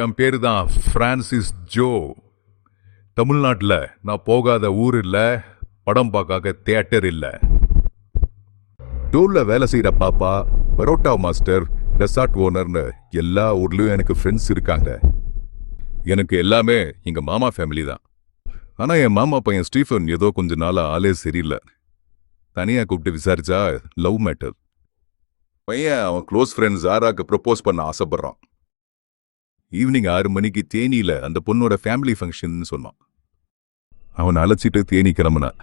என் பேரு தான் Francis Joe. தமிழ்நாட்டில் நான் போகாத ஊர் இல்லை, படம் பார்க்காத தியேட்டர் இல்லை. டூரில் வேலை செய்கிற பாப்பா, பரோட்டா மாஸ்டர், ரெசார்ட் ஓனர்னு எல்லா ஊர்லேயும் எனக்கு ஃப்ரெண்ட்ஸ் இருக்காங்க. எனக்கு எல்லாமே எங்கள் மாமா ஃபேமிலி தான். ஆனால் என் மாமா பையன் ஸ்டீஃபன் ஏதோ கொஞ்ச நாளாக ஆளே சரியில்லை. தனியாக கூப்பிட்டு விசாரிச்சா லவ் மேட்டர். பையன் அவன் க்ளோஸ் ஃப்ரெண்ட் ஜாராக்கு ப்ரப்போஸ் பண்ண ஆசைப்படுறான். ஈவினிங் 6 மணிக்கு தேனியில் அந்த பொண்ணோட ஃபேமிலி ஃபங்க்ஷன் சொன்னான். அவனை அழைச்சிட்டு தேனி கிளம்புனான்.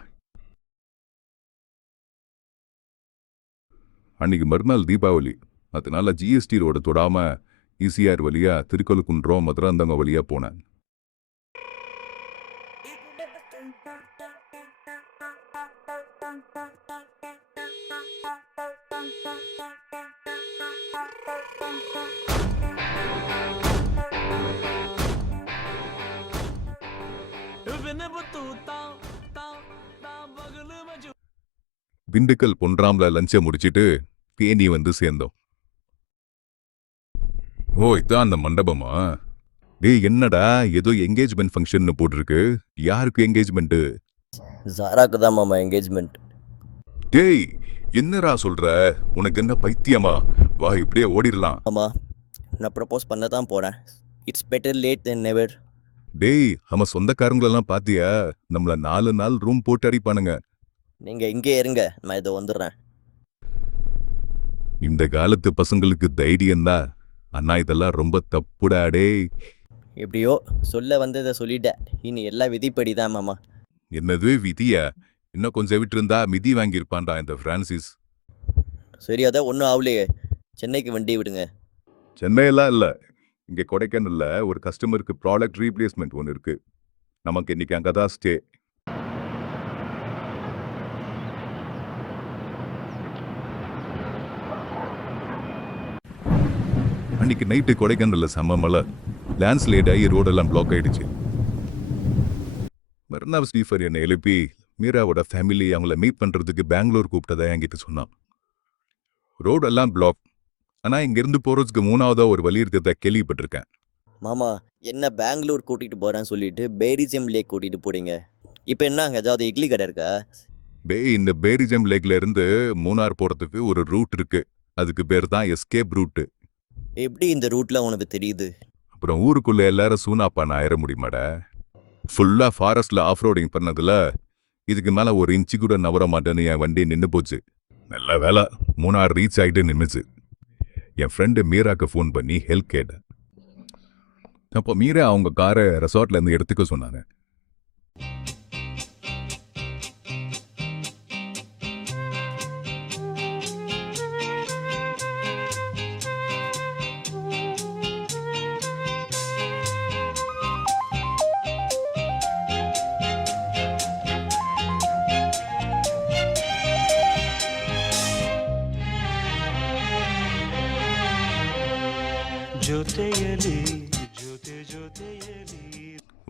அன்னைக்கு மறுநாள் தீபாவளி. அதனால ஜிஎஸ்டி ரோடு தொடாம ஈசிஆர் வழியா திருக்கழுக்குன்றம் மதுராந்தங்க வழியா போனேன். திண்டுக்கல் பொன்றாம்ல லஞ்சை முடிச்சிட்டு தேனி வந்து சேர்ந்தோம். ஓ, இதான் அந்த மண்டபமா? டேய், என்னடா ஏதோ என்கேஜ்மெண்ட் ஃபங்க்ஷன் போட்டிருக்கு. யாருக்கு என்கேஜ்மெண்ட்? ஜாராக்கு தான் மாமா என்கேஜ்மெண்ட். டேய், என்னடா சொல்ற? உனக்கு என்ன பைத்தியமா? வா, இப்படியே ஓடிடலாம். ஆமா, நான் ப்ரப்போஸ் பண்ண தான் போறேன். It's better late then never. டேய், நம்ம சொந்தக்காரங்களெல்லாம் பாத்தியா? நம்மள 4 நாள் ரூம் போட்டு அடிப்பானுங்க. நீங்க இங்கே இருங்க, நான் இதை வந்துடுறேன். இந்த காலத்து பசங்களுக்கு தைரியம் தான். அண்ணா, இதெல்லாம் ரொம்ப தப்புடா. டேய், எப்படியோ சொல்ல வந்ததை சொல்லிட்டேன். இனி எல்லாம் விதிப்படி தான் மாமா. என்னது விதியா? இன்னும் கொஞ்சம் விட்டு இருந்தா மிதி வாங்கியிருப்பான்டா இந்த பிரான்சிஸ். சரி, அதான் ஒன்றும் ஆகலையே. சென்னைக்கு வண்டி விடுங்க. சென்னையெல்லாம் இல்ல, இங்க கொடைக்கானல்ல ஒரு கஸ்டமருக்கு ப்ராடக்ட் ரீப்ளேஸ்மெண்ட் ஒன்று இருக்கு. நமக்கு இன்னைக்கு அங்கதான் ஸ்டே. அன்னைக்கு நைட்டு கொடைக்கானல்ல செம்ம மழை. லேண்ட்ஸ்லைட் ஆகி ரோடெல்லாம் பிளாக் ஆயிடுச்சு. மறுநாள் ஸ்டீஃபர் என்னை எழுப்பி மீராவோட ஃபேமிலி அவங்கள மீட் பண்றதுக்கு பெங்களூர் கூப்பிட்டதா என்கிட்ட சொன்னான். ரோடெல்லாம் பிளாக். ஆனா இங்கிருந்து போறதுக்கு 3ஆவதா ஒரு வழி இருக்கிறத கேள்விப்பட்டிருக்கேன். மாமா, என்ன பெங்களூர் கூட்டிட்டு போறேன்னு சொல்லிட்டு பேரிஜம் லேக் கூட்டிட்டு போறீங்க. இப்போ என்ன அங்கே ஏதாவது இட்லி கடை இருக்கா? இந்த பேரிஜம் லேக்ல இருந்து மூணார் போறதுக்கு ஒரு ரூட் இருக்கு. அதுக்கு பேர் தான் எஸ்கேப் ரூட். எப்படி இந்த ரூட்ல உனக்கு தெரியுது? அப்புறம் ஊருக்குள்ள எல்லாரும் சூனாப்பான் ஆயிட முடியுமாடா? ஃபுல்லா ஃபாரஸ்ட்ல ஆஃப் ரோடிங் பண்ணதுல இதுக்கு மேல ஒரு இன்ச்சு கூட நவர மாட்டேன்னு என் வண்டி நின்று போச்சு. நல்ல வேலை, மூணார் ரீச் ஆகிட்டு நின்றுச்சு. என் ஃப்ரெண்டு மீராக்கு ஃபோன் பண்ணி ஹெல்ப் கேட்டேன். அப்போ மீரா அவங்க காரை ரெசார்ட்ல இருந்து எடுத்துக்க சொன்னாங்க.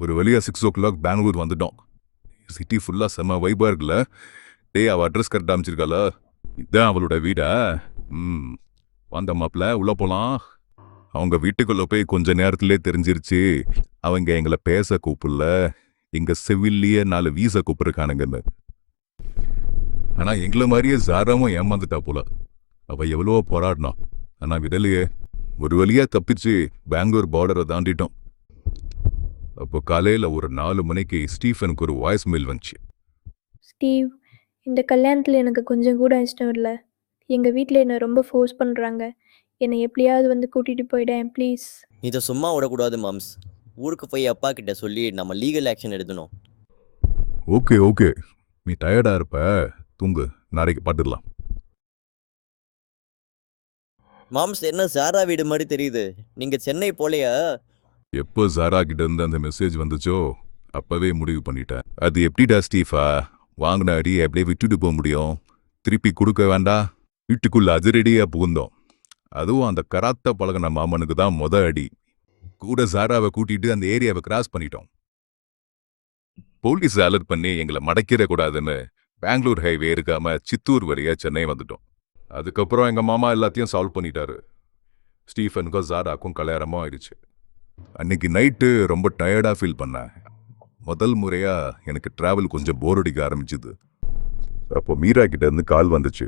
ஒரு வழியா 6 o'clock பெங்களூர் வந்துட்டோம். சிட்டி ஃபுல்லா செம்ம வைபா இருக்குல்ல. டேய், அவ அட்ரஸ் கரெக்டாக அமைச்சிருக்காளா? இதான் அவளோட வீடா? வந்த மாப்பிள்ள உள்ள போலாம். அவங்க வீட்டுக்குள்ள போய் கொஞ்ச நேரத்திலே தெரிஞ்சிருச்சு அவங்க எங்களை பேச கூப்பிடல, எங்க சிவில்லையே 4 வீச கூப்பிட்டுருக்கானுங்கன்னு. ஆனா எங்களை மாதிரியே ஜாராவும் ஏமாந்துட்டா போல. அவ எவ்வளவோ போராடினா, ஆனா விடலையே. ஒரு வழியா தப்பிச்சு பெங்களூர் பார்டரை தாண்டிட்டோம். அப்போ காலையில் ஒரு 4 மணிக்கு ஸ்டீஃபனுக்கு ஒரு வாய்ஸ் மெயில் வந்துச்சு. ஸ்டீவ், இந்த கல்யாணத்தில் எனக்கு கொஞ்சம் கூட இஷ்டம் இல்லை. எங்கள் வீட்டில் என்னை ரொம்ப ஃபோர்ஸ் பண்ணுறாங்க. என்னை எப்படியாவது வந்து கூட்டிகிட்டு போயிடேன் ப்ளீஸ். இதை சும்மா விடக்கூடாது மாம்ஸ். ஊருக்கு போய் அப்பா கிட்ட சொல்லி நம்ம லீகல் ஆக்ஷன் எடுக்கணும். ஓகே ஓகே, நீ டயர்டா இருப்ப, தூங்கு, நாளைக்கு பார்த்துடலாம். மாம்ஸ், என்ன சாரா வீடு மாதிரி தெரியுது. நீங்க சென்னை போலையா? எப்போ ஜாரா கிட்ட இருந்து அந்த மெசேஜ் வந்துச்சோ அப்பவே முடிவு பண்ணிட்டேன். அது எப்படிடா ஸ்டீஃபா, வாங்கின அடி அப்படியே விட்டுட்டு போக முடியும்? திருப்பி கொடுக்க வேண்டாம். வீட்டுக்குள்ள அதிரடியா புகுந்தோம். அதுவும் அந்த கராத்த பழகின மாமனுக்கு தான் அடி. கூட ஜாராவை கூட்டிட்டு அந்த ஏரியாவை கிராஸ் பண்ணிட்டோம். போலீஸ் அலர்ட் பண்ணி எங்களை மடக்கிட கூடாதுன்னு பெங்களூர் ஹைவே இருக்காம சித்தூர் வழியா சென்னை வந்துட்டோம். அதுக்கப்புறம் எங்க மாமா எல்லாத்தையும் சால்வ் பண்ணிட்டாரு. ஸ்டீஃபனுக்கும் ஜாராக்கும் கல்யாணமும் ஆயிடுச்சு. அன்னைக்கு நைட்டு ரொம்ப டயர்டாக ஃபீல் பண்ணேன். முதல் முறையாக எனக்கு ட்ராவல் கொஞ்சம் போர் அடிக்க ஆரம்பிச்சுது. அப்போ மீரா கிட்ட இருந்து கால் வந்துச்சு.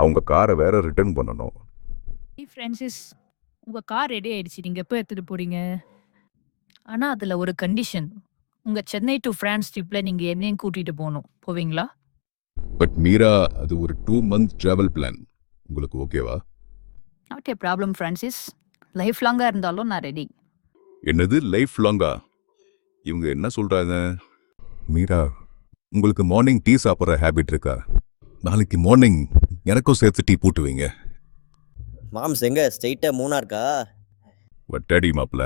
அவங்க காரை வேற ரிட்டர்ன் பண்ணணும். ஃப்ரான்சிஸ், உங்க கார் ரெடி ஆயிடுச்சு. நீங்க எப்போ எடுத்துட்டு போறீங்க? ஆனா அதுல ஒரு கண்டிஷன். உங்க சென்னை டு பிரான்ஸ் ட்ரிப்ல நீங்க என்னையும் கூட்டிட்டு போகணும். போவீங்களா? பட் மீரா, அது ஒரு 2 month ட்ராவல் பிளான். உங்களுக்கு ஓகேவா? Not a problem Francis. Life லாங்கா இருந்தாலும் நான் ரெடி. என்னது லைஃப் லாங்கா? இவங்க என்ன சொல்றாங்க? மீரா, உங்களுக்கு மார்னிங் டீ சாப்பிட்ற ஹேபிட் இருக்கா? நாளைக்கு மார்னிங் எனக்கும் சேர்த்து டீ போட்டு வைங்க. மாம்ஸ் எங்க ஸ்ட்ரெயிட்டாக மூணார்க்கா? வட்டாடி மாப்பிள்ள.